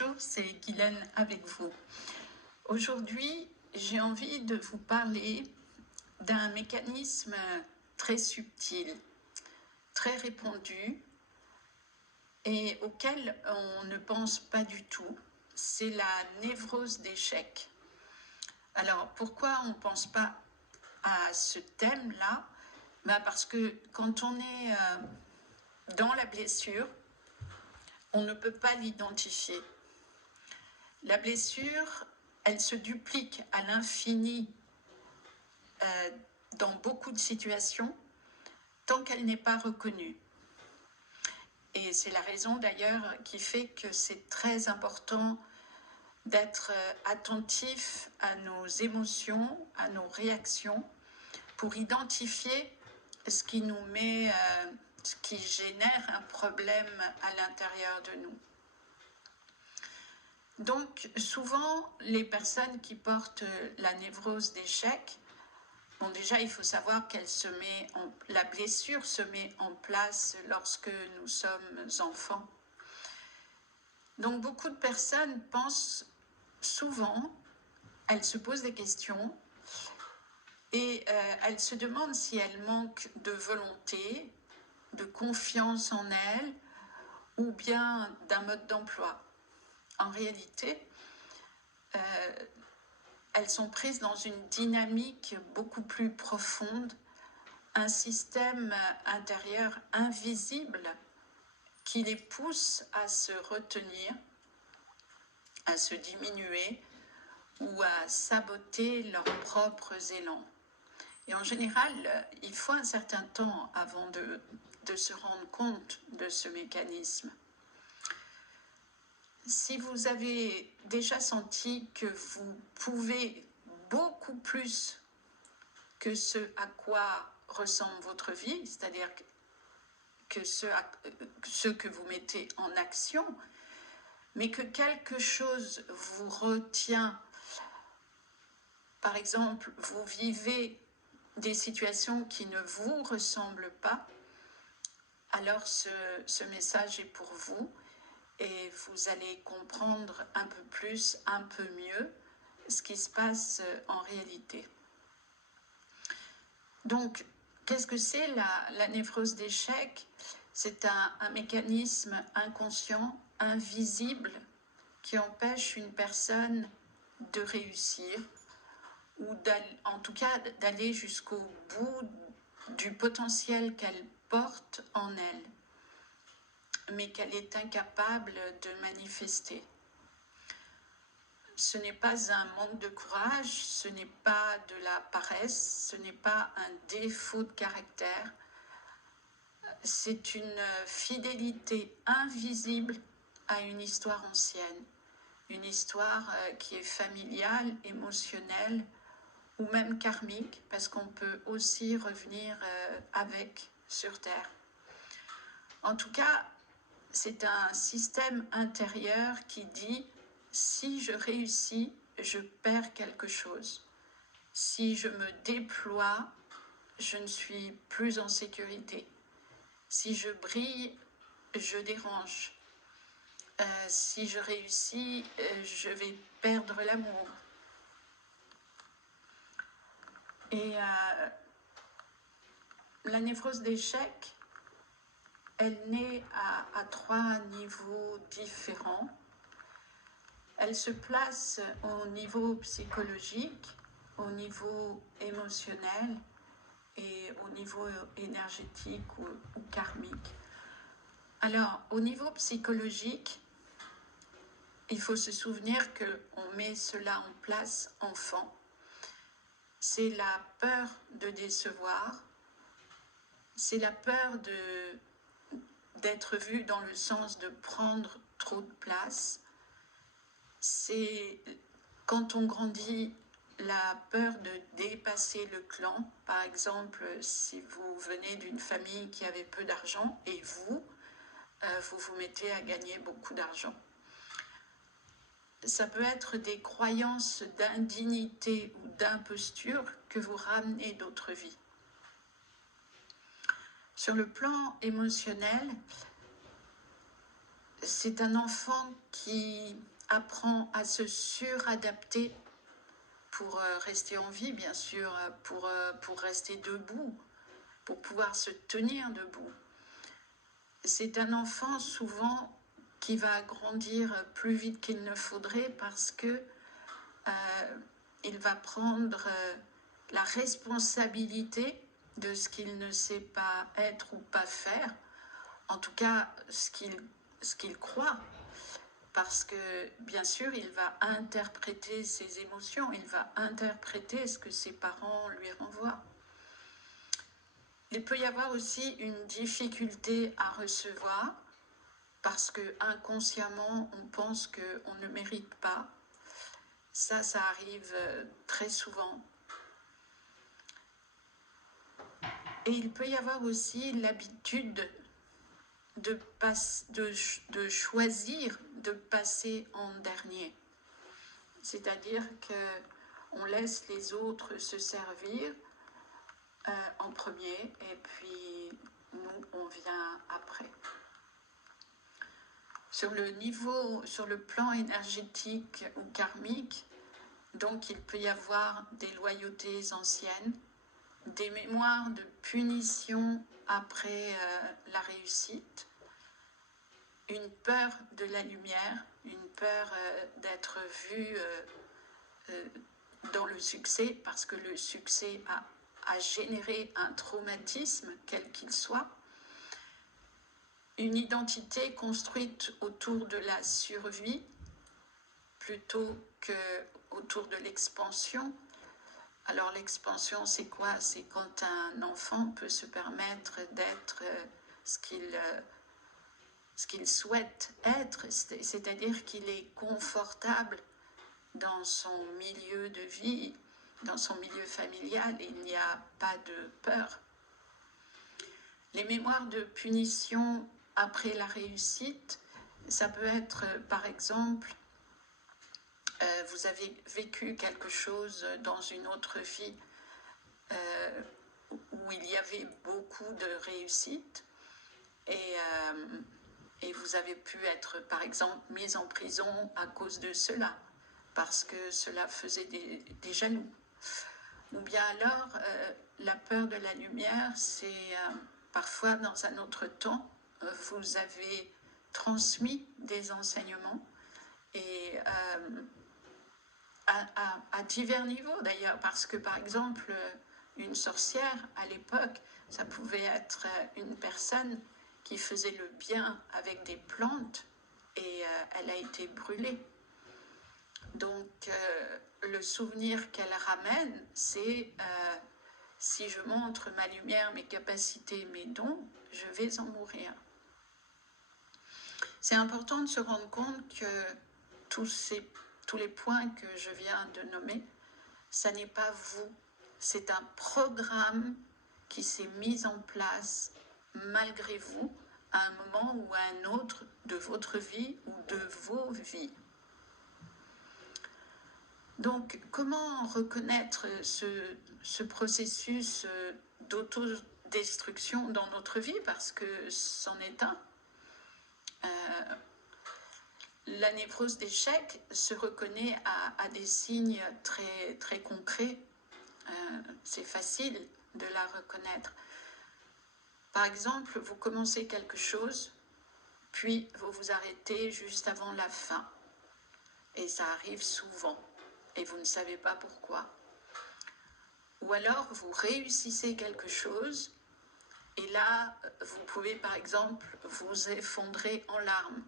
Bonjour, c'est Guylaine avec vous. Aujourd'hui, j'ai envie de vous parler d'un mécanisme très subtil, très répandu et auquel on ne pense pas du tout. C'est la névrose d'échec. Alors, pourquoi on ne pense pas à ce thème-là? Parce que quand on est dans la blessure, on ne peut pas l'identifier. La blessure, elle se duplique à l'infini dans beaucoup de situations tant qu'elle n'est pas reconnue. Et c'est la raison d'ailleurs qui fait que c'est très important d'être attentif à nos émotions, à nos réactions, pour identifier ce qui nous met, ce qui génère un problème à l'intérieur de nous. Donc, souvent, les personnes qui portent la névrose d'échec, bon, déjà, il faut savoir la blessure se met en place lorsque nous sommes enfants. Donc, beaucoup de personnes pensent souvent, elles se posent des questions et elles se demandent si elles manquent de volonté, de confiance en elles ou bien d'un mode d'emploi. En réalité, elles sont prises dans une dynamique beaucoup plus profonde, un système intérieur invisible qui les pousse à se retenir, à se diminuer ou à saboter leurs propres élans. Et en général, il faut un certain temps avant de se rendre compte de ce mécanisme. Si vous avez déjà senti que vous pouvez beaucoup plus que ce à quoi ressemble votre vie, c'est-à-dire que ce que vous mettez en action, mais que quelque chose vous retient, par exemple, vous vivez des situations qui ne vous ressemblent pas, alors ce message est pour vous. Et vous allez comprendre un peu plus, un peu mieux ce qui se passe en réalité. Donc, qu'est-ce que c'est la névrose d'échec? C'est un mécanisme inconscient, invisible, qui empêche une personne de réussir ou en tout cas d'aller jusqu'au bout du potentiel qu'elle porte en elle, mais qu'elle est incapable de manifester. Ce n'est pas un manque de courage, ce n'est pas de la paresse, ce n'est pas un défaut de caractère. C'est une fidélité invisible à une histoire ancienne, une histoire qui est familiale, émotionnelle ou même karmique, parce qu'on peut aussi revenir avec sur Terre. En tout cas, c'est un système intérieur qui dit « si je réussis, je perds quelque chose. Si je me déploie, je ne suis plus en sécurité. Si je brille, je dérange. Si je réussis, je vais perdre l'amour. » Et la névrose d'échec, elle naît à 3 niveaux différents. Elle se place au niveau psychologique, au niveau émotionnel et au niveau énergétique ou karmique. Alors, au niveau psychologique, il faut se souvenir qu'on met cela en place enfant. C'est la peur de décevoir, c'est la peur d'être vu dans le sens de prendre trop de place. C'est quand on grandit la peur de dépasser le clan. Par exemple, si vous venez d'une famille qui avait peu d'argent et vous vous mettez à gagner beaucoup d'argent. Ça peut être des croyances d'indignité ou d'imposture que vous ramenez d'autres vies. Sur le plan émotionnel, c'est un enfant qui apprend à se suradapter pour rester en vie, bien sûr, pour rester debout, pour pouvoir se tenir debout. C'est un enfant souvent qui va grandir plus vite qu'il ne faudrait parce que il va prendre la responsabilité de ce qu'il ne sait pas être ou pas faire, en tout cas ce qu'il croit, parce que bien sûr il va interpréter ses émotions, il va interpréter ce que ses parents lui renvoient. Il peut y avoir aussi une difficulté à recevoir parce que inconsciemment on pense qu'on ne mérite pas. Ça arrive très souvent. Et il peut y avoir aussi l'habitude de choisir de passer en dernier. C'est-à-dire qu'on laisse les autres se servir en premier et puis nous, on vient après. Sur le plan énergétique ou karmique, donc il peut y avoir des loyautés anciennes, des mémoires de punition après la réussite, une peur de la lumière, une peur d'être vu dans le succès, parce que le succès a généré un traumatisme, quel qu'il soit, une identité construite autour de la survie plutôt que autour de l'expansion. Alors l'expansion, c'est quoi? C'est quand un enfant peut se permettre d'être ce qu'il souhaite être, c'est-à-dire qu'il est confortable dans son milieu de vie, dans son milieu familial, il n'y a pas de peur. Les mémoires de punition après la réussite, ça peut être par exemple, vous avez vécu quelque chose dans une autre vie où il y avait beaucoup de réussite et vous avez pu être par exemple mis en prison à cause de cela, parce que cela faisait des jaloux. Ou bien alors, la peur de la lumière, c'est parfois dans un autre temps, vous avez transmis des enseignements et à divers niveaux d'ailleurs, parce que par exemple, une sorcière à l'époque, ça pouvait être une personne qui faisait le bien avec des plantes et elle a été brûlée. Donc, le souvenir qu'elle ramène, c'est si je montre ma lumière, mes capacités, mes dons, je vais en mourir. C'est important de se rendre compte que tous les points que je viens de nommer, ça n'est pas vous. C'est un programme qui s'est mis en place malgré vous à un moment ou à un autre de votre vie ou de vos vies. Donc, comment reconnaître ce processus d'autodestruction dans notre vie, parce que c'en est un. La névrose d'échec se reconnaît à des signes très, très concrets. C'est facile de la reconnaître. Par exemple, vous commencez quelque chose, puis vous vous arrêtez juste avant la fin. Et ça arrive souvent. Et vous ne savez pas pourquoi. Ou alors, vous réussissez quelque chose, et là, vous pouvez par exemple vous effondrer en larmes.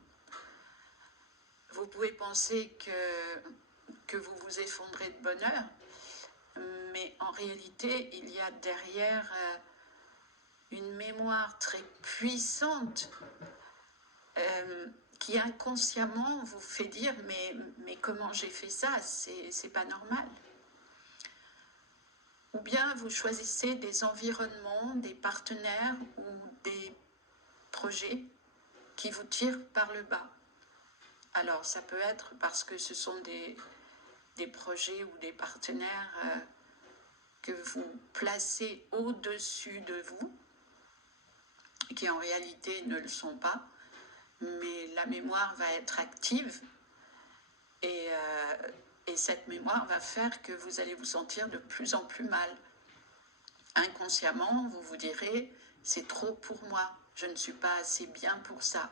Vous pouvez penser que vous vous effondrez de bonheur, mais en réalité, il y a derrière une mémoire très puissante qui inconsciemment vous fait dire mais comment j'ai fait ça, c'est pas normal. Ou bien vous choisissez des environnements, des partenaires ou des projets qui vous tirent par le bas. Alors ça peut être parce que ce sont des projets ou des partenaires que vous placez au-dessus de vous, qui en réalité ne le sont pas, mais la mémoire va être active et cette mémoire va faire que vous allez vous sentir de plus en plus mal. Inconsciemment, vous vous direz, c'est trop pour moi, je ne suis pas assez bien pour ça.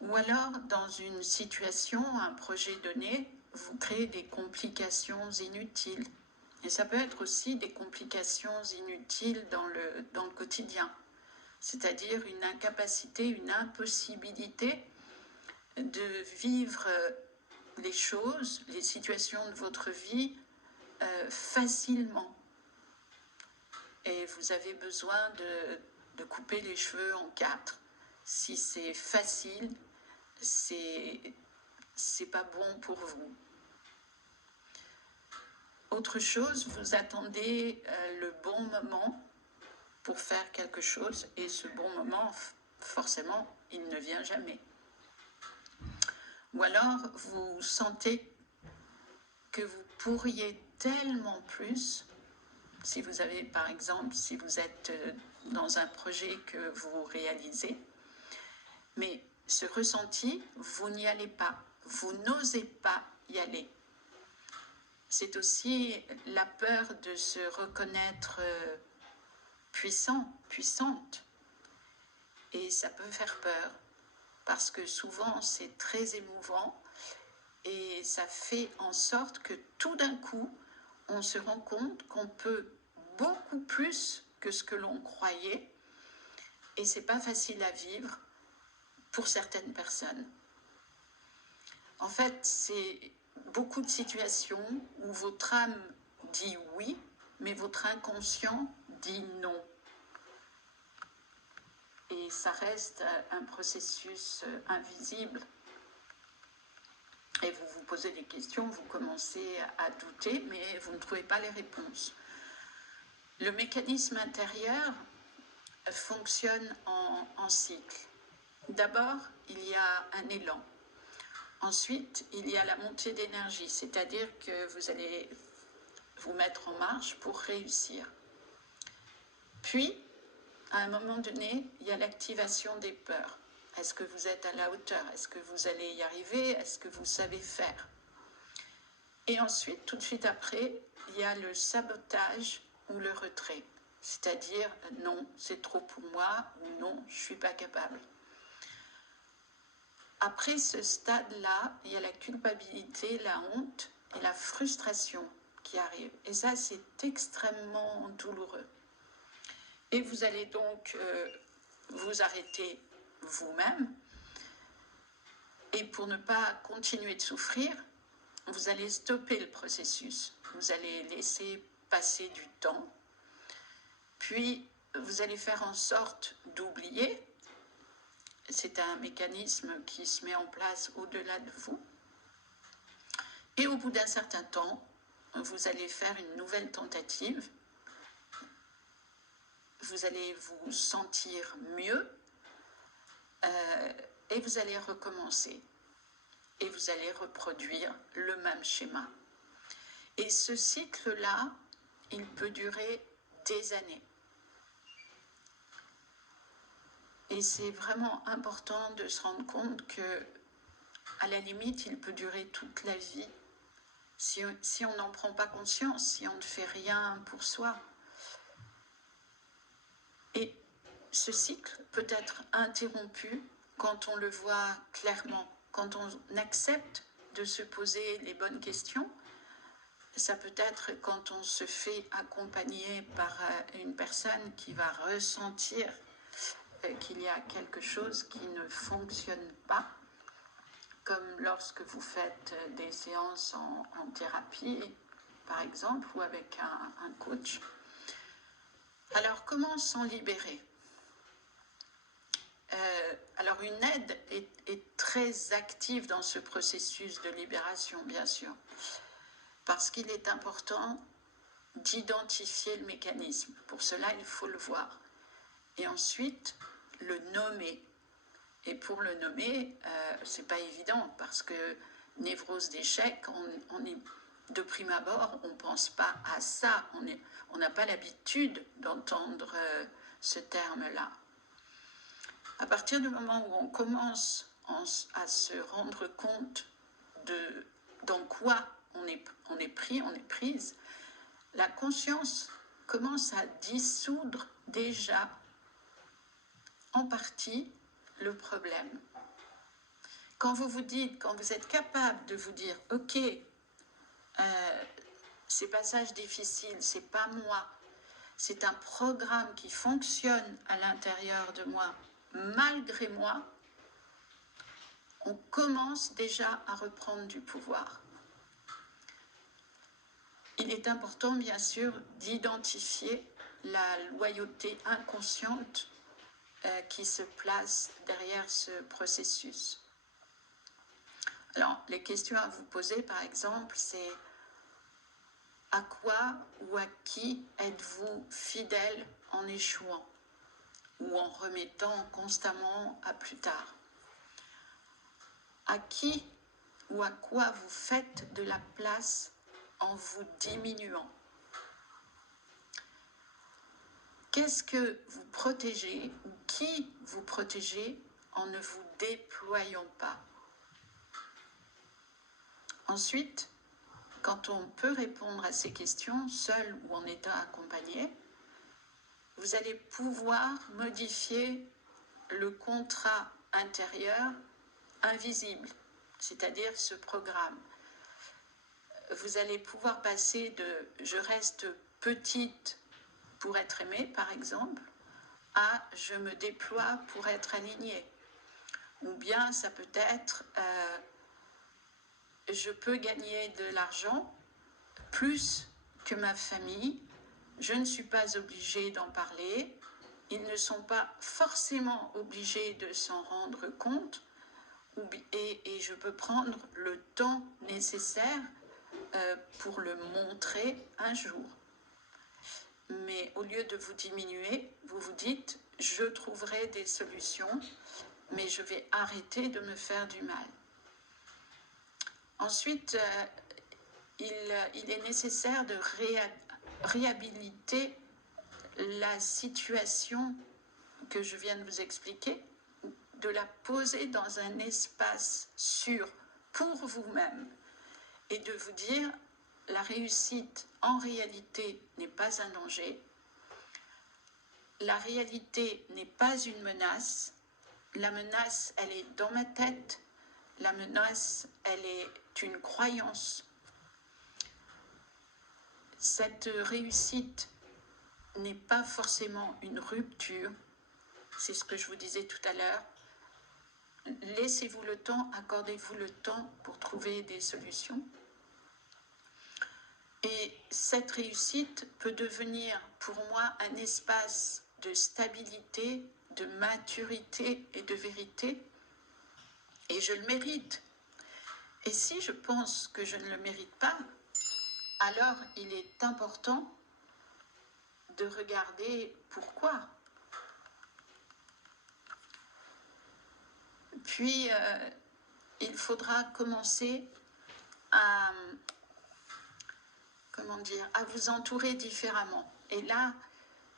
Ou alors, dans une situation, un projet donné, vous créez des complications inutiles. Et ça peut être aussi des complications inutiles dans le quotidien. C'est-à-dire une incapacité, une impossibilité de vivre les choses, les situations de votre vie facilement. Et vous avez besoin de couper les cheveux en 4. Si c'est facile, c'est pas bon pour vous. Autre chose, vous attendez le bon moment pour faire quelque chose, et ce bon moment, forcément, il ne vient jamais. Ou alors, vous sentez que vous pourriez tellement plus, si vous avez, par exemple, si vous êtes dans un projet que vous réalisez, mais ce ressenti, vous n'y allez pas, vous n'osez pas y aller. C'est aussi la peur de se reconnaître puissant, puissante. Et ça peut faire peur, parce que souvent c'est très émouvant et ça fait en sorte que tout d'un coup, on se rend compte qu'on peut beaucoup plus que ce que l'on croyait, et c'est pas facile à vivre pour certaines personnes. En fait, c'est beaucoup de situations où votre âme dit oui, mais votre inconscient dit non. Et ça reste un processus invisible. Et vous vous posez des questions, vous commencez à douter, mais vous ne trouvez pas les réponses. Le mécanisme intérieur fonctionne en cycle. D'abord, il y a un élan. Ensuite, il y a la montée d'énergie, c'est-à-dire que vous allez vous mettre en marche pour réussir. Puis, à un moment donné, il y a l'activation des peurs. Est-ce que vous êtes à la hauteur? Est-ce que vous allez y arriver? Est-ce que vous savez faire? Et ensuite, tout de suite après, il y a le sabotage ou le retrait. C'est-à-dire, non, c'est trop pour moi, ou non, je ne suis pas capable. Après ce stade-là, il y a la culpabilité, la honte et la frustration qui arrivent. Et ça, c'est extrêmement douloureux. Et vous allez donc vous arrêter vous-même. Et pour ne pas continuer de souffrir, vous allez stopper le processus. Vous allez laisser passer du temps. Puis, vous allez faire en sorte d'oublier. C'est un mécanisme qui se met en place au-delà de vous. Et au bout d'un certain temps, vous allez faire une nouvelle tentative. Vous allez vous sentir mieux et vous allez recommencer. Et vous allez reproduire le même schéma. Et ce cycle-là, il peut durer des années. Et c'est vraiment important de se rendre compte que, à la limite, il peut durer toute la vie si on n'en prend pas conscience, si on ne fait rien pour soi. Et ce cycle peut être interrompu quand on le voit clairement, quand on accepte de se poser les bonnes questions. Ça peut être quand on se fait accompagner par une personne qui va ressentir qu'il y a quelque chose qui ne fonctionne pas, comme lorsque vous faites des séances en thérapie, par exemple, ou avec un coach. Alors, comment s'en libérer? Alors, une aide est très active dans ce processus de libération, bien sûr, parce qu'il est important d'identifier le mécanisme. Pour cela, il faut le voir. Et ensuite, le nommer. Et pour le nommer, c'est pas évident, parce que névrose d'échec, on est, de prime abord, on pense pas à ça. On n'a pas l'habitude d'entendre ce terme-là. À partir du moment où on commence à se rendre compte de dans quoi on est pris, on est prise, la conscience commence à dissoudre déjà en partie le problème. Quand vous êtes capable de vous dire, ok, ces passages difficiles, c'est pas moi, c'est un programme qui fonctionne à l'intérieur de moi, malgré moi, on commence déjà à reprendre du pouvoir. Il est important, bien sûr, d'identifier la loyauté inconsciente qui se place derrière ce processus. Alors, les questions à vous poser, par exemple, c'est à quoi ou à qui êtes-vous fidèle en échouant ou en remettant constamment à plus tard? À qui ou à quoi vous faites de la place en vous diminuant? Qu'est-ce que vous protégez ou qui vous protégez en ne vous déployant pas? Ensuite, quand on peut répondre à ces questions, seul ou en état accompagné, vous allez pouvoir modifier le contrat intérieur invisible, c'est-à-dire ce programme. Vous allez pouvoir passer de « je reste petite pour être aimée » par exemple, à « je me déploie pour être alignée ». Ou bien ça peut être je peux gagner de l'argent plus que ma famille, je ne suis pas obligée d'en parler, ils ne sont pas forcément obligés de s'en rendre compte, et je peux prendre le temps nécessaire pour le montrer un jour. Mais au lieu de vous diminuer, vous vous dites « je trouverai des solutions, mais je vais arrêter de me faire du mal ». Ensuite, il est nécessaire de réhabiliter la situation que je viens de vous expliquer, de la poser dans un espace sûr pour vous-même et de vous dire la réussite en réalité n'est pas un danger, la réalité n'est pas une menace, la menace elle est dans ma tête, la menace elle est une croyance. Cette réussite n'est pas forcément une rupture, c'est ce que je vous disais tout à l'heure. Laissez-vous le temps, accordez-vous le temps pour trouver des solutions. Et cette réussite peut devenir pour moi un espace de stabilité, de maturité et de vérité. Et je le mérite. Et si je pense que je ne le mérite pas, alors il est important de regarder pourquoi. Puis, il faudra commencer à vous entourer différemment. Et là,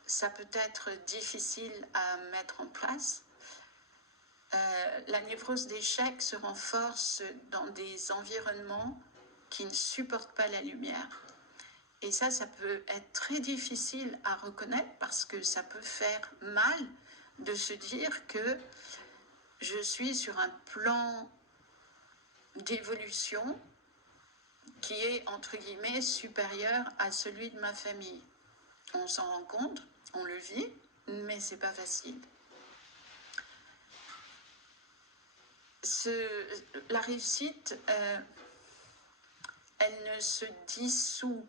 ça peut être difficile à mettre en place. La névrose d'échec se renforce dans des environnements qui ne supportent pas la lumière. Et ça peut être très difficile à reconnaître parce que ça peut faire mal de se dire que je suis sur un plan d'évolution qui est, entre guillemets, supérieur à celui de ma famille. On s'en rend compte, on le vit, mais c'est pas facile. La réussite, elle ne se dissout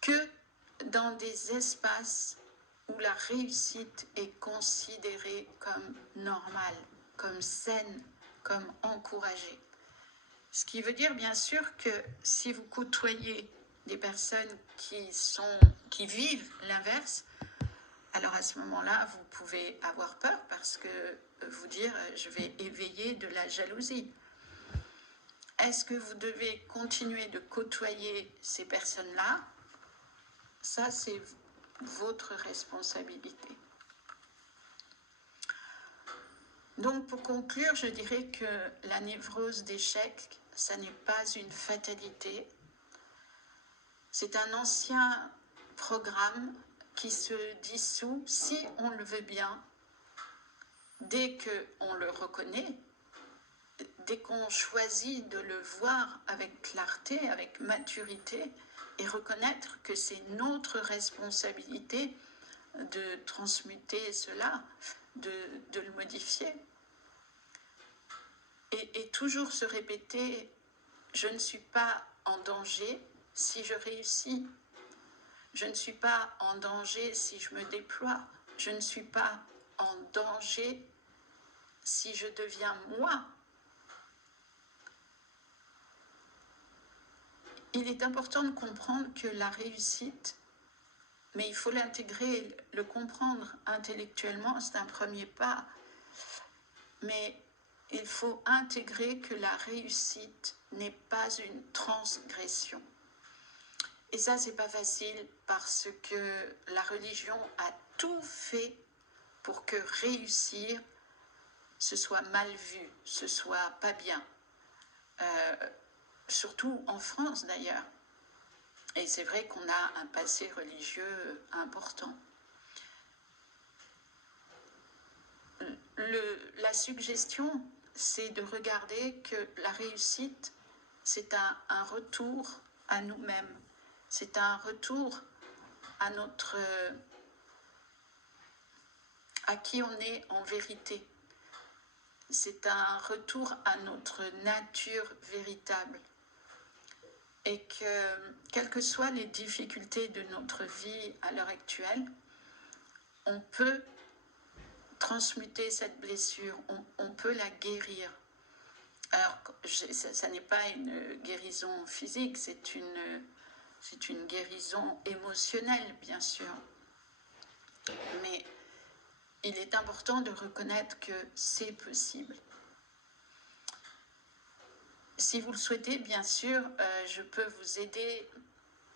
que dans des espaces où la réussite est considérée comme normale, comme saine, comme encouragée. Ce qui veut dire bien sûr que si vous côtoyez des personnes qui vivent l'inverse, alors à ce moment-là, vous pouvez avoir peur parce que vous dire je vais éveiller de la jalousie. Est-ce que vous devez continuer de côtoyer ces personnes-là? Ça, c'est votre responsabilité. Donc pour conclure, je dirais que la névrose d'échec, ça n'est pas une fatalité. C'est un ancien programme qui se dissout, si on le veut bien, dès qu'on le reconnaît, dès qu'on choisit de le voir avec clarté, avec maturité, et reconnaître que c'est notre responsabilité de transmuter cela, de le modifier. Et toujours se répéter, je ne suis pas en danger si je réussis. Je ne suis pas en danger si je me déploie. Je ne suis pas en danger si je deviens moi. Il est important de comprendre que la réussite, mais il faut l'intégrer, le comprendre intellectuellement, c'est un premier pas. Mais il faut intégrer que la réussite n'est pas une transgression. Et ça, c'est pas facile parce que la religion a tout fait pour que réussir, ce soit mal vu, ce soit pas bien. Surtout en France d'ailleurs. Et c'est vrai qu'on a un passé religieux important. La suggestion, c'est de regarder que la réussite, c'est un retour à nous-mêmes. C'est un retour à à qui on est en vérité. C'est un retour à notre nature véritable. Et que, quelles que soient les difficultés de notre vie à l'heure actuelle, on peut transmuter cette blessure, on peut la guérir. Alors, ça n'est pas une guérison physique, c'est une guérison émotionnelle, bien sûr. Mais il est important de reconnaître que c'est possible. Si vous le souhaitez, bien sûr, je peux vous aider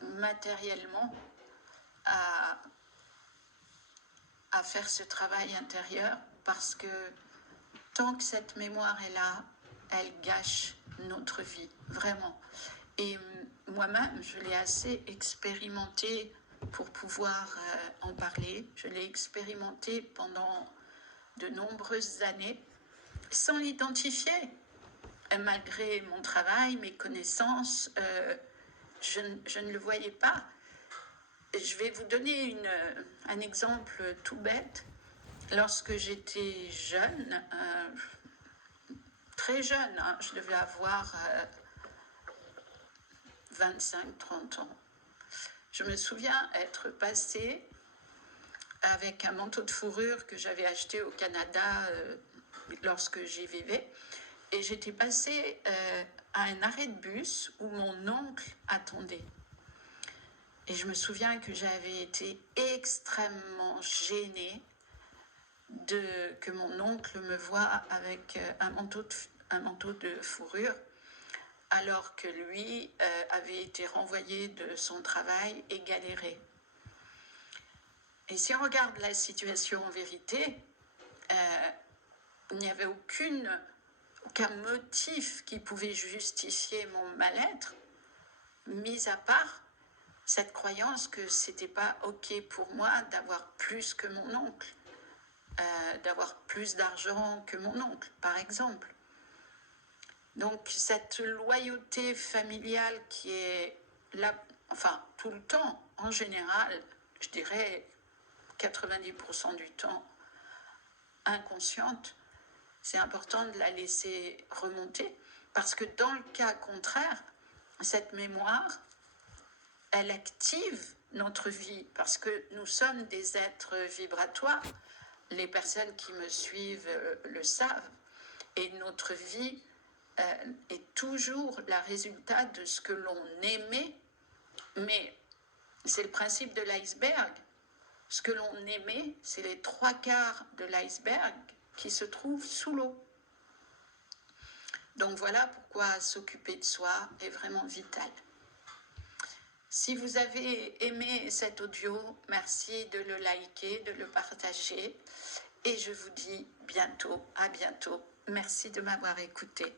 matériellement à faire ce travail intérieur parce que tant que cette mémoire est là, elle gâche notre vie, vraiment. Et moi-même, je l'ai assez expérimenté pour pouvoir en parler. Je l'ai expérimenté pendant de nombreuses années sans l'identifier. Malgré mon travail, mes connaissances, je ne le voyais pas. Je vais vous donner un exemple tout bête. Lorsque j'étais jeune, très jeune, hein, je devais avoir 25-30 ans, je me souviens être passée avec un manteau de fourrure que j'avais acheté au Canada lorsque j'y vivais. Et j'étais passée à un arrêt de bus où mon oncle attendait. Et je me souviens que j'avais été extrêmement gênée que mon oncle me voie avec un manteau de fourrure, alors que lui avait été renvoyé de son travail et galérait. Et si on regarde la situation en vérité, il n'y avait aucun motif qui pouvait justifier mon mal-être, mis à part cette croyance que c'était pas ok pour moi d'avoir plus que mon oncle, d'avoir plus d'argent que mon oncle, par exemple. Donc cette loyauté familiale qui est là, enfin tout le temps, en général, je dirais 90% du temps inconsciente, c'est important de la laisser remonter parce que dans le cas contraire, cette mémoire, elle active notre vie parce que nous sommes des êtres vibratoires. Les personnes qui me suivent le savent. Et notre vie est toujours le résultat de ce que l'on aimait. Mais c'est le principe de l'iceberg. Ce que l'on aimait, c'est les 3/4 de l'iceberg qui se trouvent sous l'eau. Donc voilà pourquoi s'occuper de soi est vraiment vital. Si vous avez aimé cet audio, merci de le liker, de le partager et je vous dis bientôt, à bientôt. Merci de m'avoir écouté.